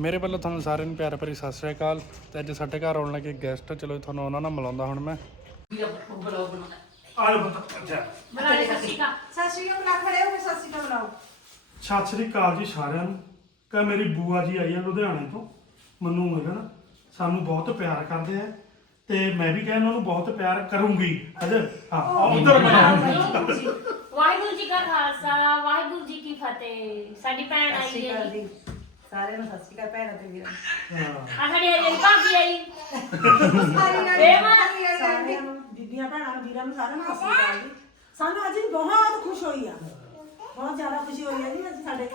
ਮੇਰੇ ਵੱਲੋਂ ਤੁਹਾਨੂੰ ਸਾਰਿਆਂ ਨੂੰ ਪਿਆਰ ਭਰੀ ਸਤਿ ਸ੍ਰੀ ਅਕਾਲ ਤੇ ਅੱਜ ਸਾਡੇ ਘਰ ਆਉਣ ਲੱਗੇ ਗੈਸਟ ਚਲੋ ਤੁਹਾਨੂੰ ਉਹਨਾਂ ਨਾਲ ਮਿਲਾਉਂਦਾ ਹੁਣ ਮੈਂ। ਆਲੋ ਬਤਾ ਅੱਛਾ ਬਣਾ ਲੈ ਸਤਿ ਸ਼੍ਰੀ ਅਕਾਲ। ਖੜੇ ਹੋ ਕੇ ਸਤਿ ਸ੍ਰੀ ਜੀ ਸਾਰਿਆਂ ਨੂੰ। ਕਹ ਮੇਰੀ ਬੂਆ ਜੀ ਆਈ ਆ ਲੁਧਿਆਣੇ ਤੋਂ ਮੈਨੂੰ ਮਿਲਣ ਸਾਨੂੰ ਬਹੁਤ ਪਿਆਰ ਕਰਦੇ ਆ ਤੇ ਮੈਂ ਵੀ ਕਹਿੰਦਾ ਉਹਨਾਂ ਨੂੰ ਬਹੁਤ ਪਿਆਰ ਕਰੂੰਗੀ। ਹਜੇ ਹਾਂ ਆ ਉਧਰ ਵਾਹਿਗੁਰੂ ਜੀ ਵਾਹਿਗੁਰੂ ਜੀ ਕਾ ਖਾਲਸਾ ਵਾਹਿਗੁਰੂ ਜੀ ਕੀ ਫਤਿਹ। ਸਾਡੀ ਭੈਣ ਆਈ ਹੈ ਜੀ। ਸਾਰਿਆਂ ਨੂੰ ਸਤਿ ਸ਼੍ਰੀ ਅਕਾਲ ਭੈਣਾਂ ਤੇ ਵੀਰਾਂ ਹਾਂ। ਆ ਸਾਡੀ ਹਜੇ ਭਾਬੀ ਆਈ। ਸਾਰਿਆਂ ਨੂੰ ਬੀਬੀਆਂ ਭੈਣਾਂ ਨੂੰ ਵੀਰਾਂ ਨੂੰ ਸਾਰਿਆਂ ਨੂੰ ਸਤਿ ਸ਼੍ਰੀ ਅਕਾਲ ਜੀ। ਸਾਨੂੰ ਅੱਜ ਬਹੁਤ ਖੁਸ਼ ਹੋਈ ਆ। ਬਹੁਤ ਜ਼ਿਆਦਾ ਖੁਸ਼ੀ ਹੋਈ ਆ ਜੀ ਅੱਜ ਸਾਡੇ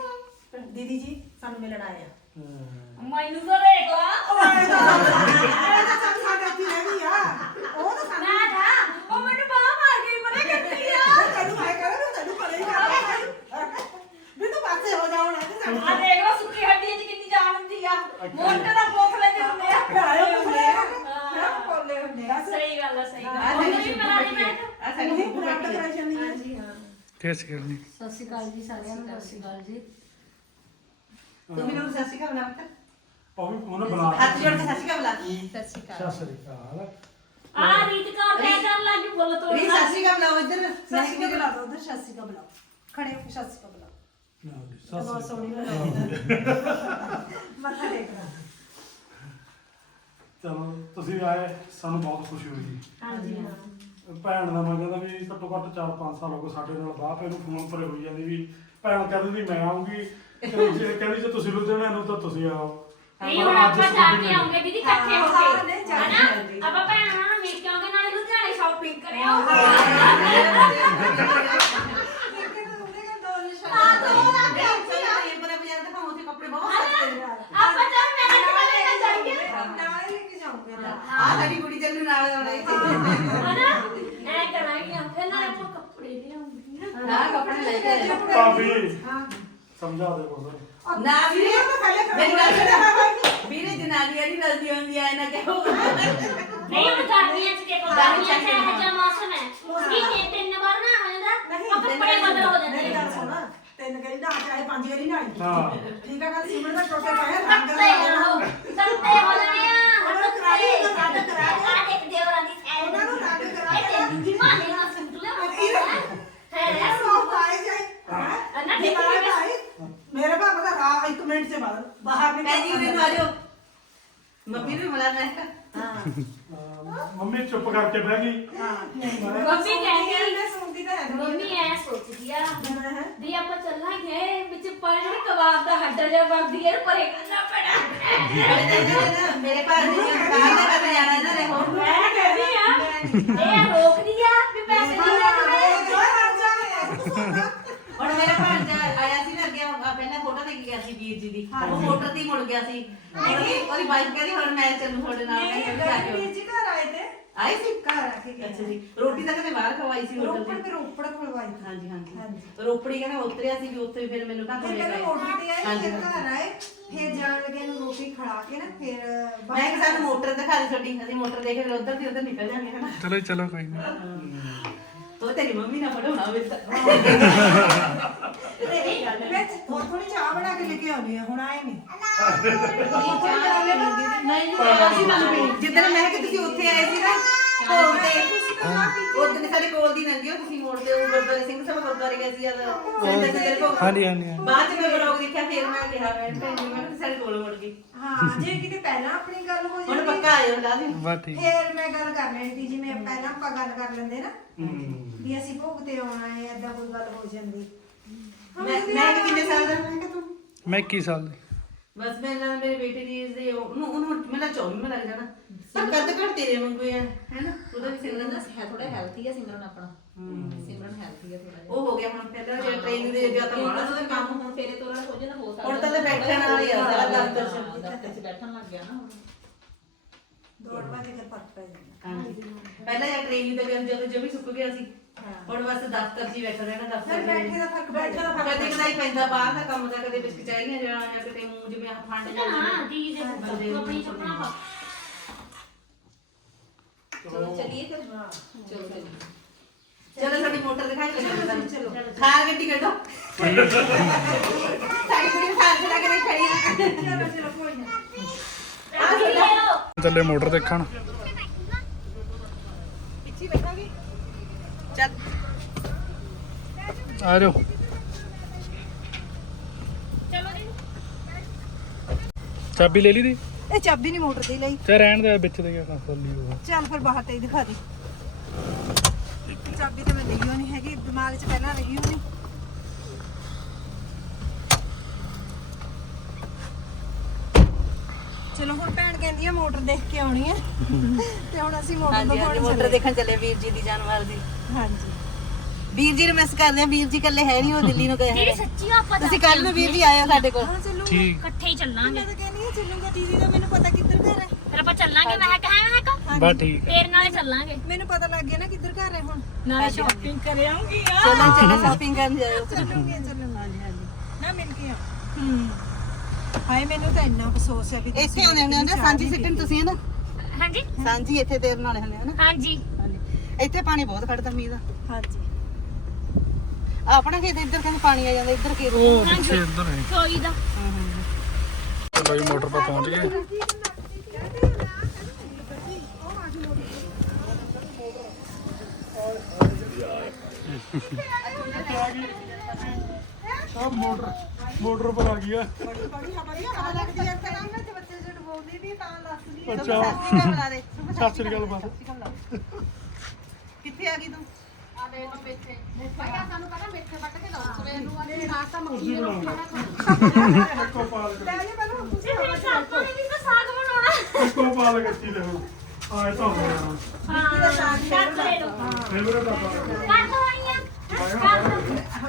ਦੀਦੀ ਜੀ ਸਾਨੂੰ ਮਿਲਣ ਆਏ ਆ। ਮੈਨੂੰ ਤਾਂ ਦੇਖ ਲਾ। ਉਹ ਆਏ ਤਾਂ ਇਹ ਤਾਂ ਸਭ ਸਾਡੇ ਇੱਥੇ ਰਹਿ ਗਈ ਆ ਉਹ ਤਾਂ ਸਾਨੂੰ ਮੈਂ ਤਾਂ ਉਹ ਮੈਨੂੰ ਬਾਹ ਮਾਰ ਗਈ ਮਰੇ ਕਿੱਥੇ ਆ ਤੈਨੂੰ ਆਏ ਕਰਾਂ ਤੈਨੂੰ ਪਰੇ ਹੀ ਕਰਾਂ ਵੀ ਤੂੰ ਪਾਸੇ ਹੋ ਜਾ ਹੁਣ ਤੇ ਆ ਸਾਨੂੰ ਦੇਖ ਲਓ ਸੁੱਕੀ ਹੱਡੀ ਚ ਕਿੰਨੀ ਜਾਨ ਹੁੰਦੀ ਆ ਮੋਟੇ ਦਾ ਬੋਖਲੇ ਚ ਹੁੰਦੇ ਆ ਪਿਆਰੇ ਹੁੰਦੇ ਆ ਹਾਂ। ਹਾਂ ਕੋਲੇ ਹੁੰਦੇ ਆ ਸਹੀ ਗੱਲ ਆ ਸਹੀ ਗੱਲ ਆ ਆ ਸਾਡੀ ਵੀ ਮਿਲਾ ਦੀ ਮੈਂ ਅਸਾਂ ਨੂੰ ਪ੍ਰਾਪਤ ਕਰਾਈ ਜਾਂਦੀ ਹੈ ਜੀ ਹਾਂ ਕਿਸ ਕਰਨੀ ਸਤਿ ਸ਼੍ਰੀ ਅਕਾਲ ਜੀ ਸਾਰਿਆਂ ਨੂੰ ਸਤਿ ਸ਼੍ਰੀ ਅਕਾਲ ਜੀ ਤੂੰ ਮੈਨੂੰ ਸਤਿ ਸ਼੍ਰੀ ਅਕਾਲ ਬੁਲਾ ਪੁੱਤ। ਉਹ ਵੀ ਉਹਨੇ ਬੁਲਾ ਹੱਥ ਜੋੜ ਕੇ ਸਤਿ ਸ਼੍ਰੀ ਅਕਾਲ ਬੁਲਾ ਸਤਿ ਸ਼੍ਰੀ ਅਕਾਲ ਸਤਿ ਸ੍ਰੀ ਅਕਾਲ ਆ ਰੀਤ ਕੌਰ ਕਹਿ ਕਰਨ ਲੱਗੀ ਬੋਲ ਤੋੜ ਨਹੀਂ ਸਤਿ ਸ਼੍ਰੀ ਅਕਾਲ ਬੁਲਾਓ ਇੱਧਰ ਸਤਿ ਸ਼੍ਰੀ ਅਕਾਲ ਬੁਲਾ ਦੋ ਉਧਰ ਸਤਿ ਸ਼੍ਰੀ ਅਕਾਲ ਬੁਲਾਓ ਖੜੇ ਹੋ ਕੇ ਸਤਿ ਸ਼੍ਰੀ ਅਕਾਲ ਬੁਲਾਓ ਲਓ ਜੀ, ਬਹੁਤ ਸਤਿ ਸ੍ਰੀ ਸੋਹਣੀ ਮੱਥਾ ਟੇਕਣਾ ਚਲੋ ਤੁਸੀਂ ਆਏ ਸਾਨੂੰ ਬਹੁਤ ਖੁਸ਼ੀ ਹੋਈ ਜੀ। ਹਾਂਜੀ। ਹਾਂ ਭੈਣ ਦਾ ਮੈਂ ਕਹਿੰਦਾ ਵੀ ਘੱਟੋ ਘੱਟ 4-5 ਸਾਲ ਹੋ ਗਏ ਸਾਡੇ ਨਾਲ ਬਾਹਰ ਪੈ ਨੂੰ ਫੋਨ ਪਰੇ ਹੋਈ ਜਾਂਦੀ ਵੀ ਭੈਣ ਕਹਿੰਦੀ ਵੀ ਮੈਂ ਆਉਂਗੀ ਤੇ ਜੇ ਕਹਿੰਦੀ ਜੇ ਤੁਸੀਂ ਲੁਧਿਆਣੇ ਨੂੰ ਤਾਂ ਤੁਸੀਂ ਆਓ। ਨਹੀਂ ਹੁਣ ਆਪਾਂ ਜਾ ਕੇ ਆਉਂਗੇ ਦੀਦੀ ਇਕੱਠੇ ਹੋ ਕੇ। ਹਨਾ। ਆਪਾਂ ਭੈਣਾਂ ਨਾਲ ਮਿਲ ਕੇ ਆਉਂਗੇ ਨਾਲੇ ਲੁਧਿਆਣੇ ਸ਼ਾਪਿੰਗ ਕਰਿਆ ਆਪਾਂ ਤਾਂ ਮੈਂ ਨਾਲ ਜਾਈਏ ਹਨਾ ਐ ਕਰਾਂਗੇ ਫਿਰ ਨਾਲੇ ਆਪਾਂ ਕੱਪੜੇ ਲਿਆਉਂਗੇ ਭਾਬੀ। ਸਮਝਾ ਦੇ ਕੋਲ ਨਹੀਂ ਹੁਣ ਗਰਮੀਆਂ ਚ ਦੇਖੋ ਗਰਮੀਆਂ ਚ ਇਹ ਜਿਹਾ ਮੌਸਮ ਹੈ। ਮਹੀਨੇ ਤਿੰਨ ਵਾਰ ਨਾ ਹੋ ਜਾਂਦਾ ਉਹ ਕੱਪੜੇ ਬਦਲ ਹੋ ਜਾਂਦੇ ਆ। ਤਿੰਨ ਗਰੀ ਨਾ ਚਾਹੇ ਪੰਜ ਗਰੀ ਨਾ ਹਾਂ। ਠੀਕ ਆ ਗੱਲ ਸਿਮਰਨ ਦਾ ਟੋਟੇ ਪਾਇਆ ਰੰਗ ਕੱਪੜੇ ਹੋ ਕੱਪੜੇ ਹੋ ਜਾਣੇ ਆ। ਨੂੰ ਕਰਾ ਨੂੰ ਲਈ। ਆ ਦੇਖ ਦੇਵਰਾਂ ਦੀ ਸੈਲ ਉਹਨਾਂ ਨੂੰ ਰੰਗ ਕਰਾ ਇਹ ਲਈ। ਤੇ ਦਿਮਾਗ ਨਾਲ ਸਿੰਪਲ ਹੈ ਹੈ ਸੌ ਪਾਏ ਜਾਏ ਨਾ ਨਹੀਂ ਠੀਕ ਹੈ ਭਾਈ ਮੇਰੇ ਪਾਪਾ ਦਾ ਰਾਹ ਇੱਕ ਮਿੰਟ ਸੇ ਬਾਹਰ ਬਾਹਰ ਨਿਕਲ ਹਾਂ ਅਹ ਮੰਮੀ ਚੁੱਪ ਕਰਕੇ ਬਹਿ ਗਈ ਹਾਂ ਮੰਮੀ ਕਹਿੰਦੀ ਇਹਨੇ ਸੁਣਦੀ ਤਾਂ ਹੈ ਨੀ। ਮੰਮੀ ਐ ਸੋਚਦੀ ਆ ਜਾਣਾ ਹੈ ਵੀ ਆਪਾਂ ਚੱਲਾਂਗੇ ਵਿੱਚ ਪਾਣੀ ਦੀ ਕਬਾਬ ਦਾ ਹੱਡਾ ਜਿਹਾ ਬਣਦੀ ਹੈ ਪਰੇ ਕਰਨਾ ਪੈਣਾ ਮੇਰੇ ਘਰ ਦੀ ਮੈਂ ਕਹਿੰਦੀ ਆ ਇਹ ਰੋਕਦੀ ਆ ਵੀ ਪੈਸੇ ਨਹੀਂ ਲੱਗਦੇ ਹੁਣ ਮੇਰਾ ਭਾਂਜਾ ਆਇਆ ਸੀ ਨਾ ਅੱਗੇ ਆ ਪਹਿਲਾਂ ਫੋਟੋ ਦੇ ਕੇ ਗਿਆ ਸੀ ਵੀਰ ਜੀ ਦੀ ਉਹ ਮੋਟਰ ਤੇ ਹੀ ਮੁੜ ਗਿਆ ਸੀ। ਉਹਦੀ ਉਹਦੀ ਵਾਈਫ ਕਹਿੰਦੀ ਹੁਣ ਮੈਂ ਚੱਲੂ ਤੁਹਾਡੇ ਨਾਲ ਮੈਂ ਕਿਹਾ ਜਾ ਕੇ ਆਓ। ਜੀ ਘਰ ਆਏ ਤੇ। ਆਈ ਸੀ? ਘਰ ਆ ਕੇ। ਅੱਛਾ ਜੀ। ਰੋਟੀ ਤਾਂ ਕਦੇ ਬਾਹਰ ਖਵਾਈ ਸੀ ਹੋਟਲ ਰੋਪੜ ਤੇ ਤੇ ਰੋਪੜ ਖੁਲਵਾਈ ਹਾਂਜੀ ਹਾਂਜੀ। ਹਾਂਜੀ। ਰੋਪੜੀ ਕਹਿੰਦਾ ਉਤਰਿਆ ਸੀ ਵੀ ਉੱਥੇ ਫਿਰ ਮੈਨੂੰ ਘਰ ਫਿਰ ਲੈ ਕਹਿੰਦੇ ਮੋਟਰ ਤੇ ਆਏ ਫਿਰ। ਘਰ ਆਏ ਫਿਰ ਜਾਣ ਲੱਗੇ ਨੂੰ ਰੋਟੀ ਖੜਾ ਕੇ ਨਾ ਫਿਰ ਮੈਂ ਕਿ ਸਾਨੂੰ ਮੋਟਰ ਦਿਖਾ ਦੇ ਛੋਟੀ ਅਸੀਂ ਮੋਟਰ ਦੇਖ ਕੇ ਫਿਰ ਉੱਧਰ ਦੀ ਉੱਧਰ ਨਿਕਲ ਜਾਂਗੇ ਹਨਾ? ਚਲੋ ਚਲੋ ਕੋਈ ਨਹੀਂ ਤੇਰੀ ਮੰਮੀ ਨਾਲ ਪੜਾਉਣਾ ਹੋਵੇ ਤਾਂ। ਵਿੱਚ ਥੋੜੀ ਥੋੜੀ ਚਾਹ ਬਣਾ ਕੇ ਲੈ ਕੇ ਆਉਣੀ ਆ ਹੁਣ ਆਏ ਨਹੀਂ ਨਹੀਂ ਅਸੀਂ ਤਾਂ ਜਿੱਦਣ ਮੈਂ ਕਿ ਤੁਸੀਂ ਉੱਥੇ ਆਏ ਸੀ ਨਾ ਕੋਲ ਤੇ ਉਹ ਦਿਨ ਸਾਡੇ ਕੋਲ ਦੀ ਲੰਘੀ ਉਹ ਤੁਸੀਂ ਮੋੜ ਤੇ ਉਹ ਗੁਰਦੁਆਰੇ ਸਿੰਘ ਸਭਾ ਗੁਰਦੁਆਰੇ ਗਏ ਸੀ ਜਦ ਸੰਦਰ ਜੀ ਦੇ ਕੋਲ ਹਾਂਜੀ ਹਾਂਜੀ ਹਾਂਜੀ। ਬਾਅਦ ਚ ਮੈਂ ਬਲੌਗ ਦੇਖਿਆ ਫਿਰ ਮੈਂ ਕਿਹਾ ਮੈਂ ਭੈਣ ਜੀ ਮੈਂ ਕਿਹਾ ਸਾਡੇ ਕੋਲ ਮੁੜ ਗਈ ਹਾਂ ਜੇ ਕਿਤੇ ਪਹਿਲਾਂ ਆਪਣੀ ਗੱਲ ਹੋ ਹੁਣ ਜਾਂਦੀ। ਪੱਕਾ ਆਇਓ ਲਾਜ਼ਮੀ ਬਸ ਠੀਕ। ਫਿਰ ਮੈਂ ਗੱਲ ਕਰ ਲੈਣੀ ਸੀ ਜਿਵੇਂ ਪਹਿਲਾਂ ਆਪਾਂ ਗੱਲ ਕਰ ਲੈਂਦੇ ਨਾ ਹੂੰ। ਵੀ ਅਸੀਂ ਭੋਗ ਤੇ ਆਉਣਾ ਹੈ ਕੋਈ ਗੱਲ ਹੋ ਜਾਂਦੀ। ਮੈਂ ਮੈਂ ਕਿ ਕਿੰਨੇ ਸਾਲ ਦਾ? ਮੈਂ ਕਿ ਤੂੰ। ਮੈਂ 21 ਸਾਲ ਦੀ। ਬਸ ਮੈਂ ਨਾਲ ਮੇਰੇ ਬੇਟੇ ਦੀ ਦੇ ਉਹਨੂੰ ਉਹਨੂੰ ਮੇਰਾ 24 ਲੱਗ ਜਾਣਾ ਪਰ ਕੱਦ ਘੱਟ ਤੇਰੇ ਵਾਂਗੂ ਆ ਹੈਨਾ? ਉਹਦਾ ਵੀ ਸਿਮਰਨ ਦਾ ਹੈ ਥੋੜਾ ਹੈਲਥੀ ਹੈ ਸਿਮਰਨ ਆਪਣਾ। ਸਿਮਰਨ ਹੈਲਥੀ ਹੈ ਥੋੜਾ ਉਹ ਹੋ ਗਿਆ ਹੁਣ ਪਹਿਲਾਂ ਜਿਹੜਾ ਟ੍ਰੇਨ ਦੇ ਜਾਂ ਤਾਂ ਮਾੜਾ ਉਹਦਾ ਕੰਮ ਹੁਣ ਫੇਰੇ ਤੋੜਨ ਹੋ ਜਾਂਦਾ ਹੋ ਸਕਦਾ। ਹੁਣ ਤਾਂ ਲੈ ਬੈਠਣ ਵਾਲੀ ਆ, ਸਾਰਾ ਦਫ਼ਤਰ ਚ। ਹਾਂ, ਦਫ਼ਤਰ ਚ ਬੈਠਣ ਲੱਗ ਗਿਆ ਨਾ ਹੁਣ। ਦੌੜ ਕੇ ਫ਼ਰਕ ਪੈ ਜਾਂਦਾ। ਪਹਿਲਾਂ ਜਾਂ ਟ੍ਰੇਨ ਤੇ ਗਿਆ ਜਦੋਂ ਜਮੀ ਸੁੱਕ ਗਿਆ ਸੀ ਹਾਂ। ਹੁਣ ਬਸ ਦਫ਼ਤਰ 'ਚ ਹੀ ਬੈਠਾ ਰਹਿਣਾ ਦਫ਼ਤਰ ਬੈਠੇ ਦਾ ਫ਼ਰਕ ਬੈਠੇ ਦਾ ਫ਼ਰਕ ਕਦੇ ਕਦਾਈ ਪੈਂਦਾ ਬਾਹਰ ਦਾ ਕੰਮ ਦਾ ਕਦੇ ਬਿਸਕ ਚਾਹੀਦੀਆਂ ਜਾਣਾ ਜਾਂ ਕਿਤੇ ਮੂੰਹ ਜਿਵੇਂ ਫੰਡ ਨਾ ਦੀਦੀ ਦੇ ਤੂੰ ਆਪਣੀ ਚੱਪਣਾ ਪਾ ਚਲੋ ਚੱਲੀਏ ਫਿਰ। ਹਾਂ ਚਲੋ ਚੱਲੀਏ। ਚਲੋ ਸਾਡੀ ਮੋਟਰ ਦਿਖਾਈ ਚਲੋ। ਥਾਰ ਗੱਡੀ ਕੱਢੋ ਸਾਡੀ ਕੁੜੀ ਥਾਰ ਘਰ ਚਲਾ ਕੇ ਨਹੀਂ ਖੜੀ ਚਲੋ ਚਲੋ ਕੋਈ ਨਾ। ਰੱਖੀ ਲੈ ਲਓ। ਚੱਲੇ ਮੋਟਰ ਦੇਖਣ। ਪਿੱਛੇ ਬੈਠਾਂਗੇ। ਚੱਲ। ਆ ਜਾਓ। ਚਲੋ ਜੀ ਚਾਬੀ ਲੈ ਲਈ ਦੀ? ਇਹ ਚਾਬੀ ਨਹੀਂ ਮੋਟਰ ਦੀ ਲਈ। ਤੇ ਰਹਿਣ ਦੇ ਵਿੱਚ ਦੇ ਗਿਆ ਖੋਲੀ ਉਹ। ਚੱਲ ਫਿਰ ਬਾਹਰ ਤੇ ਹੀ ਦਿਖਾ ਦੇ। ਚਾਬੀ ਤਾਂ ਮੈਂ ਲਈ ਹੋਣੀ ਹੈਗੀ ਦਿਮਾਗ 'ਚ ਪਹਿਲਾਂ ਰਹੀ ਹੋਣੀ ਚਲੋ ਹੁਣ ਭੈਣ ਕਹਿੰਦੀ ਆ ਮੋਟਰ ਦੇਖ ਕੇ ਆਉਣੀ ਹੈ ਤੇ ਹੁਣ ਅਸੀਂ ਮੋਟਰ ਹਾਂਜੀ ਹਾਂਜੀ ਦਿਖਾਉਣ ਮੋਟਰ ਦੇਖਣ ਚੱਲੇ ਵੀਰ ਜੀ ਦੀ ਜਾਨਵਰ ਦੀ। ਹਾਂਜੀ। ਵੀਰ ਜੀ ਨੂੰ ਮਿਸ ਕਰਦੇ ਆ ਵੀਰ ਜੀ ਇਕੱਲੇ ਹੈ ਨਹੀਂ ਉਹ ਦਿੱਲੀ ਨੂੰ ਗਏ ਹੋਏ ਸੱਚੀ ਆਪਾਂ ਤੁਸੀਂ ਕੱਲ ਨੂੰ ਵੀਰ ਜੀ ਆਇਓ ਸਾਡੇ ਕੋਲ। ਹਾਂ ਚੱਲੂਗਾ। ਠੀਕ। ਇਕੱਠੇ ਹੀ ਚੱਲਾਂਗੇ। ਮੈਂ ਤਾਂ ਕਹਿੰਦੀ ਆ ਚੱਲੂਗਾ ਦੀਦੀ ਦਾ ਮੈਨੂੰ ਪਤਾ ਕਿੱਧਰ ਘਰ ਹੈ। ਫਿਰ ਆਪਾਂ ਚੱਲਾਂਗੇ ਮੈਂ ਕਹਾਂ ਮੈਂ ਕਹਾਂ ਬਸ ਠੀਕ ਤੇਰੇ ਨਾਲ ਹੀ ਚੱਲਾਂਗੇ। ਮੈਨੂੰ ਪਤਾ ਲੱਗ ਗਿਆ ਨਾ ਕਿੱਧਰ ਘਰ ਹੈ ਹੁਣ। ਨਾਲੇ ਸ਼ਾਪਿੰਗ ਕਰ ਆਉਂਗੀ। ਆ ਚਲੋ ਚਲੋ ਸ਼ਾਪਿੰਗ ਕਰਨ ਜਾਇਓ। ਚੱਲੂਗੇ ਚੱਲੂਗਾ ਹਾਂਜੀ ਹਾਂਜੀ ਨਾ ਮਿਲ ਕੇ ਆ ਹੂੰ। ਹਾਏ ਮੈਨੂੰ ਤਾਂ ਇੰਨਾ ਅਫਸੋਸ ਹੈ ਵੀ ਤੁਸੀਂ ਇੱਥੇ ਆਉਂਦੇ ਹੁੰਦੇ ਨਾ ਸਾਂਝੀ ਸਿੱਟਣ ਤੁਸੀਂ ਹੈ ਨਾ ਹਾਂਜੀ। ਸਾਂਝੀ ਇੱਥੇ ਤੇਰੇ ਨਾਲ ਹੁੰਦੇ ਆ ਨਾ। ਹਾਂਜੀ। ਹਾਂਜੀ। ਇੱਥੇ ਪਾਣੀ ਬਹੁਤ ਖੜਦਾ ਮੀਂਹ ਦਾ। ਹਾਂਜੀ। ਆਪਣਾ ਖੇਤ ਇੱਧਰ ਕਹਿੰਦੇ ਪਾਣੀ ਆ ਜਾਂਦਾ ਇੱਧਰ ਖੇਤ ਉਹ ਪਿੱਛੇ ਇੱਧਰ ਹੈ ਕੋਈ ਦਾ। ਚਲੋ ਜੀ ਮੋਟਰ 'ਤੇ ਪਹੁੰਚ ਗਏ। ਸਭ ਮੋਟਰ ਮੋਟਰ ਪਰ ਆ ਗਿਆ ਅੱਛਾ। ਸਤਿ ਸ੍ਰੀ ਅਕਾਲ ਬਾਤ ਕਿੱਥੇ ਆ ਗਈ ਤੂੰ? ਇੱਕੋ ਪਾਲ ਤੇ ਫਿਰ ਸਾਗਵਾਨ ਵੀ ਤਾਂ ਸਾਗ ਬਣਾਉਣਾ ਇੱਕੋ ਪਾਲ ਕੱਚੀ ਲੈ ਹੁਣ ਆ ਇਹ ਤਾਂ ਹੋ ਗਿਆ ਹਾਂ। ਕੱਟ ਲੈ ਲਓ ਇਹ ਮੇਰੇ ਦਾ ਪਾਲ ਕੱਟ ਦੋ ਆਈਆਂ ਕੱਟ ਦੋ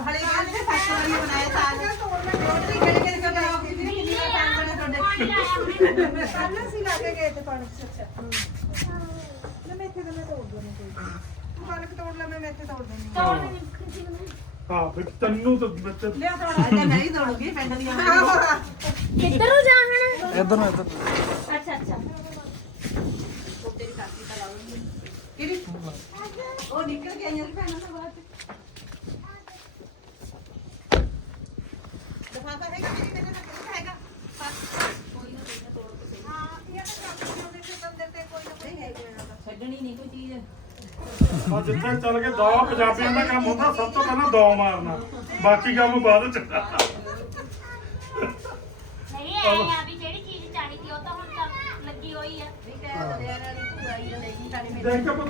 ਹਲੇ ਕਹਿੰਦੇ ਸੱਤ ਵਾਰੀ ਬਣਾਏ ਸਾਗ ਰੋਟੀ ਕਿਹੜੇ ਕਿਹੜੇ ਕੋ ਬਣਾਓਗੇ ਵੀਰ ਕਿੰਨੀ ਵਾਰ ਸਾਗ ਬਣੇ ਤੁਹਾਡੇ ਪਾਣੀ ਲਾਇਆ ਉਹਨੇ ਕੱਲ ਅਸੀਂ ਲਾ ਕੇ ਗਏ ਤੇ ਪਾਣੀ ਚ ਅੱਛਾ ਨਾ ਮੈਂ ਇੱਥੇ ਤਾਂ ਮੈਂ ਤੋੜ ਦੂੰ ਕੋਈ ਗੱਲ ਨੀ। ਤੂੰ ਕਣਕ ਤੋੜ ਲੈ ਮੈਂ ਮੈਂ ਇੱਥੇ ਤੋੜ ਦੇਣੀ ਤੋੜ ਦੇ ਖਿੱਚੀ ਨੂੰ ਹਾਂ ਫਿਰ ਤੈਨੂੰ ਤਾਂ ਬੱਚੇ ਲਿਆ ਥੋੜਾ ਅੱਜ ਮੈਂ ਹੀ ਦੌੜੂਗੀ ਪਿੰਡ ਦੀਆਂ ਕਿੱਧਰ ਨੂੰ ਜਾਣਾ? ਇੱਧਰ ਨੂੰ ਇੱਧਰ ਅੱਛਾ ਅੱਛਾ। ਕਿਹੜੀ? ਉਹ ਨਿਕਲ ਕੇ ਆਈਆਂ ਸੀ ਭੈਣਾਂ ਤੋਂ ਬਾਅਦ। ਦਫਾਫਾ ਹੈਗਾ ਮੇਰੀ ਮੇਰੇ ਨਾਲ ਕਿਹੜਾ ਹੈਗਾ। ਕੋਈ ਨਾ ਕੋਈ ਨਾ ਤੋੜ ਕੇ ਸਹੀ ਹਾਂ ਇਹ ਤਾਂ ਕੰਮ ਦੇ ਕੇ ਅੰਦਰ ਤੇ ਕੋਈ ਨਾ ਕੋਈ ਹੈ ਛੱਡਣੀ ਨਹੀਂ ਕੋਈ ਚੀਜ਼। ਆ ਜਿੱਥੇ ਚੱਲ ਕੇ ਦੋ ਪੰਜਾਬੀਆਂ ਦਾ ਕੰਮ ਹੁੰਦਾ ਸਭ ਤੋਂ ਪਹਿਲਾਂ ਦੋ ਮਾਰਨਾ। ਬਾਕੀ ਕੰਮ ਬਾਅਦ ਚ। ਨਹੀਂ ਐ ਆ ਵੀ ਜਿਹੜੀ ਚੀਜ਼ ਚਾਹੀਦੀ ਉਹ ਤਾਂ ਹੁਣ ਤਾਂ ਲੱਗੀ ਹੋਈ ਆ। ਨਹੀਂ ਕਹਿ ਦਲਿਆ ਵਾਲੀ ਭੂਆ ਹੀ ਲੈ ਗਈ ਸਾਡੇ ਮੇਰੇ ਦੇਖ ਕੇ ਪੁੱਤ।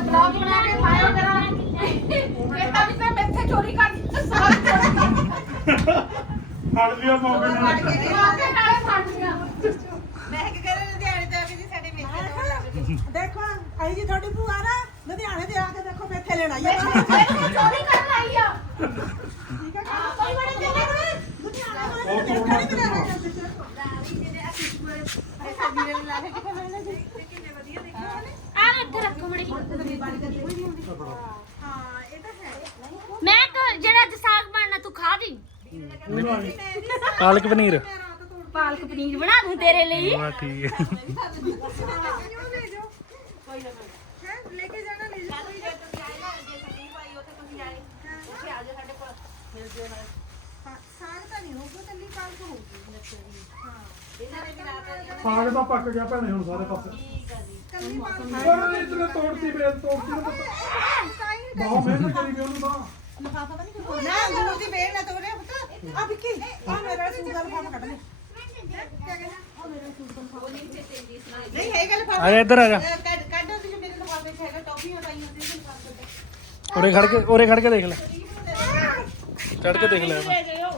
ਬਲੌਗ ਬਣਾ ਕੇ ਪਾਇਓ ਕਰਾਂਗੇ ਇਹ ਤਾਂ ਵੀ ਮੈਂ ਮੈਥੇ ਚੋਰੀ ਕਰਦੀ ਫੜ ਲਿਆ ਮੌਕੇ ਨਾਲ। ਨਾਲੇ ਫੜ ਗਿਆ ਮੈਂ ਕਿ ਕਹਿੰਦਾ ਲੁਧਿਆਣੇ ਜਾ ਕੇ ਜੀ ਸਾਡੇ ਮੇਥੇ ਤੋਂ ਲੱਗ ਗਈ ਦੇਖੋ ਆਈ ਜੀ ਤੁਹਾਡੀ ਭੂਆ ਨਾ ਲੁਧਿਆਣੇ ਤੇ ਆ ਕੇ ਦੇਖੋ ਮੇਥੇ ਲੈਣ ਆਈ ਆ ਚੋਰੀ ਕਰਨ ਆਈ ਆ ਬੜੇ ਚੰਗੇ ਉਹ ਇੱਥੇ ਰੱਖੋ ਮੜੀ ਮੈਂ ਤਾਂ ਜਿਹੜਾ ਅੱਜ ਸਾਗ ਬਣਨਾ ਤੂੰ ਖਾ ਦੀ। ਪਾਲਕ ਪਨੀਰ। ਪਾਲਕ ਪਨੀਰ ਬਣਾ ਦੂੰ ਤੇਰੇ ਲਈ। ਹਾਂ ਠੀਕ ਹੈ। ਲੈ ਜਾਓ ਹੈ? ਲੈ ਕੇ ਜਾਣਾ ਲੈ ਜਾਓ ਹਾਂ, ਸਾਗ ਤਾਂ ਨਹੀਂ ਹੋਊਗਾ ਕੱਲੀ ਪਾਲਕ ਹੋਊਗੀ ਸਾਗ ਤਾਂ ਪੱਕ ਗਿਆ ਭੈਣੇ ਹੁਣ ਸਾਰੇ ਪਾਸੇ ਕੱਲੀ ਪਾਲਕ ਉਹ ਇਤਨੇ ਤੋੜਤੀ ਬੇਲ ਤੋੜਤੀ ਨਾ ਪੁੱਤ ਬਹੁਤ ਮਿਹਨਤ ਕਰੀ ਗਈ ਉਹਨੂੰ ਤਾਂ? ਲਫਾਫਾ ਤਾਂ ਨਹੀਂ ਕੋਈ ਨਾ ਦੀ ਵੇਲ ਨਾ ਤੋੜੇ ਪੁੱਤ। ਆ ਵਿੱਕੀ ਆ ਮੇਰਾ ਸੂਟ ਦਾ ਲਫਾਫਾ ਕੱਢ ਲੈ। ਨਹੀਂ ਹੈ ਗੱਲ ਆ ਜਾ ਇੱਧਰ ਆ ਜਾ। ਕੱਢ ਕੱਢ ਚ ਮੇਰੇ ਲਿਫਾਫੇ ਚ ਹੈਗਾ ਟੌਫੀਆਂ ਪਾਈਆਂ ਸੀ ਉਹਦੇ ਲਿਫਾਫੇ ਉਰੇ ਖੜ ਕੇ ਉਰੇ ਖੜ ਕੇ ਦੇਖ ਲੈ। ਚੜ ਕੇ ਦੇਖ ਲੈ ਲੈ ਜਾਓ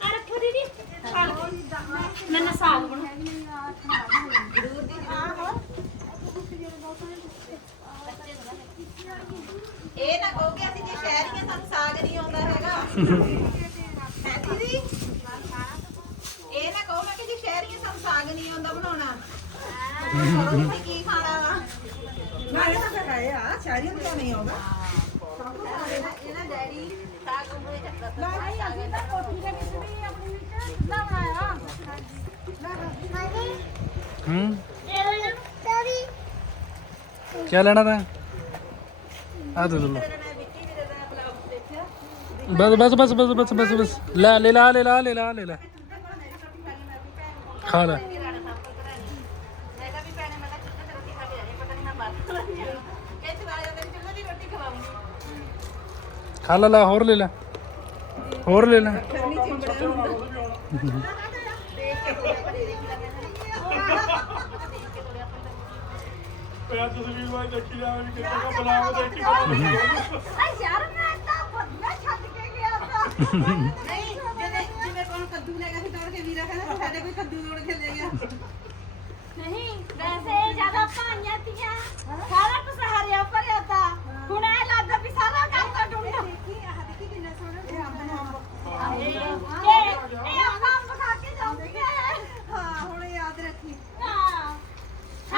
ਆ ਰੱਖੋ ਦੀਦੀ ਮੈਂ ਨਾ ਸਾਗ ਬਣਾ ਇਹ ਨਾ ਕਹੋਗੇ ਅਸੀਂ ਜੇ ਸ਼ਹਿਰੀਆਂ ਸਾਨੂੰ ਸਾਗ ਨਹੀਂ ਆਉਂਦਾ ਹੈਗਾ। ਹੈ ਦੀਦੀ? ਇਹ ਨਾ ਕਹੋ ਮੈਂ ਕਿ ਜੇ ਸ਼ਹਿਰੀਆਂ ਸਾਨੂੰ ਸਾਗ ਨਹੀਂ ਆਉਂਦਾ ਬਣਾਉਣਾ। ਕਰੋ ਤੁਸੀਂ ਕੀ ਖਾਣਾ ਵਾ ਨਾ ਇਹ ਤਾਂ ਫਿਰ ਆਏ ਆ ਸ਼ਾਇਰੀ ਨੂੰ ਤਾਂ ਨਹੀਂ ਆਉਂਦਾ ਇਹਦਾ ਇਹਦਾ ਡੈਡੀ ਸਾਗ ਉਮਰੇ ਚੱਕਦਾ ਨਹੀਂ ਅਸੀਂ ਤਾਂ ਕੋਠੀ ਦੇ ਵਿੱਚ ਵੀ ਆਪਣੀ ਵਿੱਚ ਨਾ ਬਣਾਇਆ ਹੂੰ? ਇਹ ਲੈ ਤੇਰੀ ਕੀ ਲੈਣਾ ਤਾਂ? ਆ ਦੇ ਦੋ ਬਸ ਬਸ ਬਸ ਬਸ ਬਸ ਬਸ ਬਸ। ਲੈ ਲੈ ਲਾ ਲੈ ਲਾ ਲੈ ਲਾ ਲੈ। ਲੈ। ਖਾ ਲੈ ਖਾ ਲੈ ਹੋਰ ਲੈ ਲੈ। ਹੋਰ ਲੈ ਲੈ। ਪਿਆ ਤੁਸੀਂ ਵਾਈ ਦੇਖੀ ਜਾਵੇ ਵੀ ਕਿੰਨੇ ਕੋ ਦੇਖੀ ਆ ਯਾਰ ਮੈਂ ਤਾਂ ਬੰਦਾ ਛੱਡ ਕੇ ਗਿਆ ਤਾਂ ਨਹੀਂ ਜਿਵੇਂ ਜਿਵੇਂ ਕੋਣ ਕੱਦੂ ਲੈ ਗਿਆ ਸੀ ਤੋੜ ਕੇ ਵੀਰਾ ਕਹਿੰਦਾ ਸਾਡੇ ਕੋਈ ਕੱਦੂ ਤੋੜ ਕੇ ਲੈ ਗਿਆ ਨਹੀਂ ਵੈਸੇ ਜ਼ਿਆਦਾ ਭਾਈਆਂ ਤੀਆਂ, ਸਾਰਾ ਕੁਝ ਹਰਿਆ ਭਰਿਆ ਤਾਂ। ਹੁਣ ਇਹ ਲੱਗਦਾ ਵੀ ਸਾਰਾ ਕੰਮ ਤਾਂ ਡੁੱਲਿਆ ਇਹ ਇਹ ਆਪਾਂ ਅੰਬ ਖਾ ਕੇ ਜਾਉਂਗੇ ਹਾਂ ਹੁਣ ਯਾਦ ਰੱਖੀ ਹਾਂ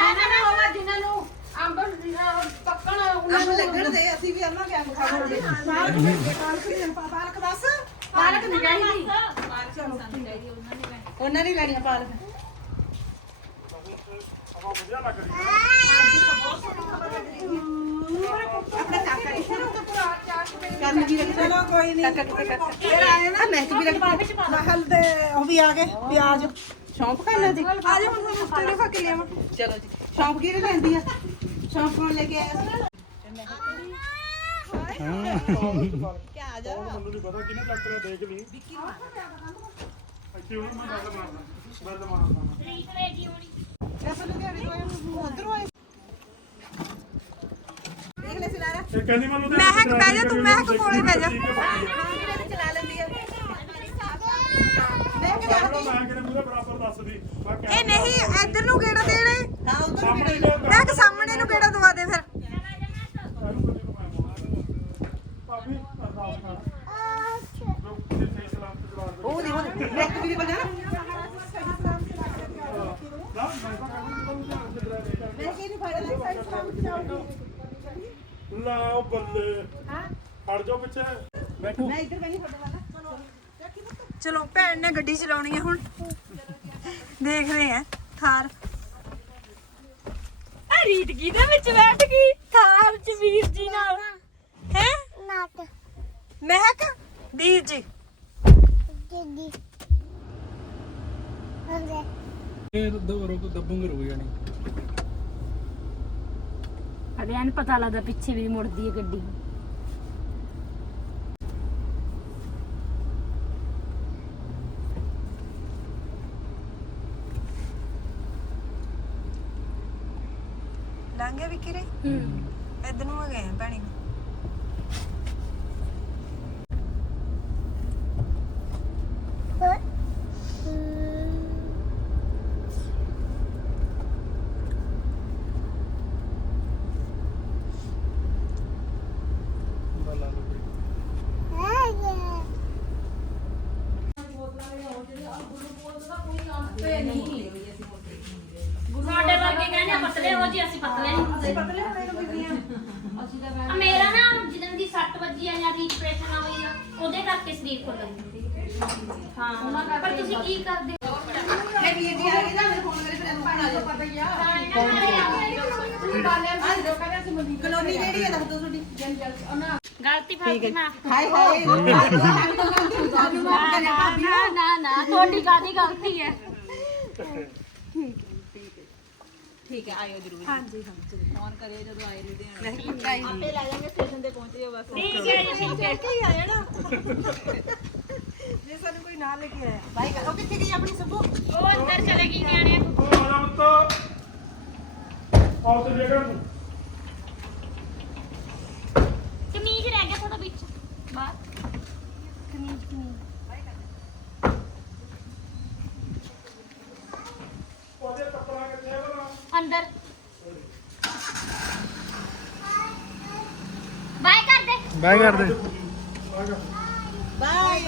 ਐਵੇਂ ਨਾ ਹੋਵਾ ਜਿਨ੍ਹਾਂ ਨੂੰ ਅੰਬ ਅਹ, ਪੱਕਣ ਉਹਨਾਂ ਨੂੰ ਲੱਗਣ ਦੇ ਅਸੀਂ ਵੀ ਅੰਮਾਂ ਅੰਬ ਖਾਵਾਂਗੇ ਪਾਲਕ ਨਹੀਂ ਪਾਲਕ ਦੱਸ ਪਾਲਕ ਨਹੀਂ ਚਾਹੀਦੀ ਉਹਨਾਂ ਨੇ ਲੈਣੀਆਂ ਪਾਲਕ ਆਪਣਾ ਕਾਕਾ ਕਿੱਥੇ ਰੁਕਦਾ ਪੂਰਾ ਕਰਨ ਵੀ ਰੱਖ ਚਲੋ ਕੋਈ ਨਹੀਂ ਕਾਕਾ ਕਿੱਥੇ ਕਾਕਾ ਫਿਰ ਆਏ ਨਾ ਮੈਂ ਵੀ ਰੱਖ ਮਹਲ ਦੇ ਉਹ ਵੀ ਆ ਗਏ ਪਿਆਜ਼। ਸ਼ੌਂਪ ਕਰਨਾ ਜੀ? ਆ ਜਾ ਹੁਣ ਤੁਹਾਨੂੰ ਸਟੋਰੀ ਫਾ ਕੇ ਲਿਆਵਾਂ। ਚਲੋ ਜੀ ਸ਼ੌਂਪ ਕਿਹੜੇ ਲੈਂਦੀ ਆ? ਸ਼ੌਂਪ ਕੌਣ ਲੈ ਕੇ ਆਇਆ? ਸੀ ਕੀ ਆ ਜਾ ਮੈਨੂੰ ਨਹੀਂ ਪਤਾ ਕਿਹਨੇ ਚੱਕ ਰਿਹਾ ਦੇਖ ਲਈ ਇੱਥੇ ਹੁਣ ਮੈਂ ਗੱਲ ਮਾਰਦਾ ਗੱਲ ਮਾਰਦਾ ਰੀਤ ਰੇਡੀ ਹੋਣੀ ਐਸਾ ਲੁਧਿਆਣੇ ਤੋਂ ਆਏ ਉਧਰੋਂ ਆਏ ਇਹ ਕਹਿੰਦੀ ਮੈਨੂੰ ਮਹਿਕ ਬਹਿ ਜਾ ਤੂੰ, ਮਹਿਕ ਕੋਲੇ ਬਹਿ ਜਾ। ਚਲਾ ਲੈਂਦੀ ਆ ਮੈਂ ਕਿਹਨੇ ਮੂਰੇ ਬਰਾਬਰ ਦੱਸਦੀ। ਮੈਂ ਕਿਹਾ ਇਹ ਨਹੀਂ ਇੱਧਰ ਨੂੰ ਗੇੜਾ ਦੇਣਾ। ਏ। ਹਾਂ ਉਧਰ ਸਾਹਮਣੇ ਜੇ ਮੈਂ ਕਿ ਸਾਹਮਣੇ ਨੂੰ ਗੇੜਾ ਦਵਾ ਦੇ ਫਿਰ ਭਾਬੀ ਅਰਦਾਸ ਕਰ ਜੋ ਕੁਝ ਸਹੀ ਸਲਾਮਤ ਜਵਾਬ ਦੇ ਉਹ ਦੀ ਉਹ ਮੈਂ ਇੱਕ ਵੀਰੇ ਕੋਲ ਜਾਣਾ ਨਾ ਮੈਂ ਤਾਂ ਕਹਿੰਦਾ ਕਿ ਤੁਹਾਨੂੰ ਧਿਆਨ ਚ ਡਰਾਈਵ ਮੈਂ ਕਿਹਨੂੰ ਫੜ ਲੈ ਸਾਈਡ ਸਲਾਮ ਜਾਊਗੀ ਲਾ ਉਹ ਬੱਲੇ ਹਟ ਜਾਓ ਪਿੱਛੇ ਬੈਠੋ ਮੈਂ ਇੱਧਰ ਬੈਠੀ ਤੁਹਾਡੇ ਵਾਲਾ ਚਲੋ ਭੈਣ ਨੇ ਗੱਡੀ ਚਲਾਉਣੀ ਹੈ ਹੁਣ। ਦੇਖ ਰਹੇ ਆ ਥਾਰ। ਆ ਰੀਤ ਕੀ ਦੇ ਵਿੱਚ ਬੈਠ ਗਈ? ਥਾਰ ਚ ਵੀਰ ਜੀ ਨਾਲ। ਹੈ? ਮਹਿਕ ਵੀਰ ਜੀ। ਇਹ ਦੋ ਰੁਕ ਦੱਬੂਗੇ ਰੁਕ ਜਾਣੀ। ਅਰੇ ਐਨ ਪਤਾ ਲੱਗਦਾ ਪਿੱਛੇ ਵੀ ਮੁੜਦੀ ਹੈ ਗੱਡੀ। ਲੰਘੇ ਵੀ ਕਿਰੇ ਹੂੰ ਇੱਧਰ ਨੂੰ ਆ ਗਏ ਆ ਭੈਣੀ ਹਾਂ ਪਰ ਤੁਸੀਂ ਕੀ ਕਰਦੇ ਹੋ ਮੈਂ ਵੀਰ ਜੀ ਆ ਗਈ ਨਾ ਮੇਰੇ ਫੋਨ ਕਰੇ ਫਿਰ ਇਹਨੂੰ ਫੋਨ ਪਤਾ ਹੀ ਆ ਕਲੋਨੀ ਕਿਹੜੀ ਹੈ ਦੱਸ ਦੋ ਤੁਹਾਡੀ ਗਲਤੀ ਫਾਲਤੀ ਨਾ ਹਾਏ ਹਾਏ ਨਾ ਨਾ ਨਾ ਨਾ ਤੁਹਾਡੀ ਕਾਦੀ ਗਲਤੀ ਹੈ ਠੀਕ ਹੈ ਆਇਓ ਜਰੂਰ। ਹਾਂਜੀ ਹਾਂਜੀ। ਫੋਨ ਕਰਿਓ ਜਦੋਂ ਆਏ ਲੁਧਿਆਣੇ। ਆਪੇ ਲੈ ਜਾਾਂਗੇ ਸਟੇਸ਼ਨ ਤੇ ਪਹੁੰਚ ਜਿਓ ਬਸ। ਠੀਕ ਹੈ ਜੀ। ਠੀਕ ਹੈ ਕੀ ਆਇਆ ਨਾ ਜੇ ਸਾਨੂੰ ਕੋਈ ਨਾਲ ਲੈ ਕੇ ਆਇਆ। ਬਾਈ ਉਹ ਕਿੱਥੇ ਗਈ ਆਪਣੀ ਸਭੂ? ਉਹ ਅੰਦਰ ਚਲੇ ਗਈ ਨਿਆਣੇ ਉਹ ਆ ਜਾ ਮਤ ਆਉ ਤੇ ਜਗ੍ਹਾ ਤੂੰ ਕਮੀਜ਼ ਰਹਿ ਗਿਆ ਤੁਹਾਡਾ ਵਿੱਚ ਬਾਹਰ ਕਮੀਜ਼ ਕਮੀਜ਼ ਉਹਦੇ ਕੱਪੜਾ ਕਿੱਥੇ ਆ ਭਲਾ ਅੰਦਰ ਬਾਏ ਬਾਈ ਕਰ ਦੇ। ਬਾਏ।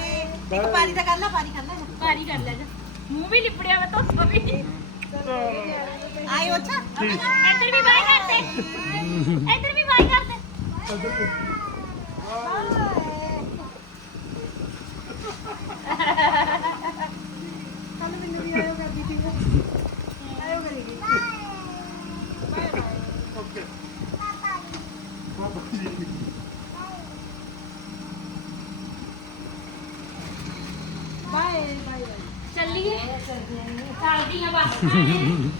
ਇੱਕ ਪਾਣੀ ਦਾ ਕਰ ਲਾ ਪਾਣੀ ਕਰ ਲੈ। ਪਾਰੀ ਕਰ ਲੈ ਜਾ। ਮੂੰਹ ਵੀ ਲਿਪੜਿਆ ਵਾ ਧੁੱਪ ਵੀ। ਆਇਓ ਅੱਛਾ। ਇੱਧਰ ਵੀ ਬਾਏ ਕਰ ਦੇ। ਇੱਧਰ ਵੀ ਬਾਏ ਕਰ ਦੇ। 嗯